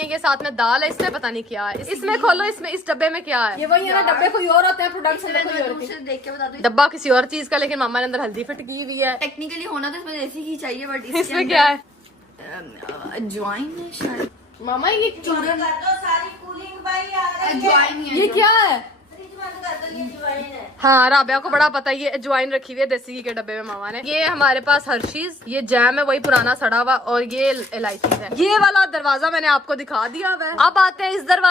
ये साथ में दाल है, इसमें पता नहीं क्या है। इसमें खोलो, इसमें इस डब्बे में क्या है? ये वही है ना, डब्बे कोई और होते हैं, प्रोडक्ट्स देख के बता दो। डब्बा किसी और चीज का, लेकिन मामा ने अंदर हल्दी फिट की हुई है। टेक्निकली होना तो इसमें देसी घी चाहिए, बट इसमें क्या है? अजवाइन है शायद। मामा ये चूरन कर दो, सारी कूलिंग भाई आ रही है। अजवाइन ही है। ये क्या है? फ्रिज बंद कर दो, ये अजवाइन है। हाँ, राबिया को बड़ा पता है। ये अजवाइन रखी हुई है देसी घी के डब्बे में मामा ने। ये हमारे पास हर्शीज, ये जैम है वही पुराना सड़ा हुआ, और ये इलायची है। ये वाला दरवाजा मैंने आपको दिखा दिया है। अब आते हैं इस दरवाजे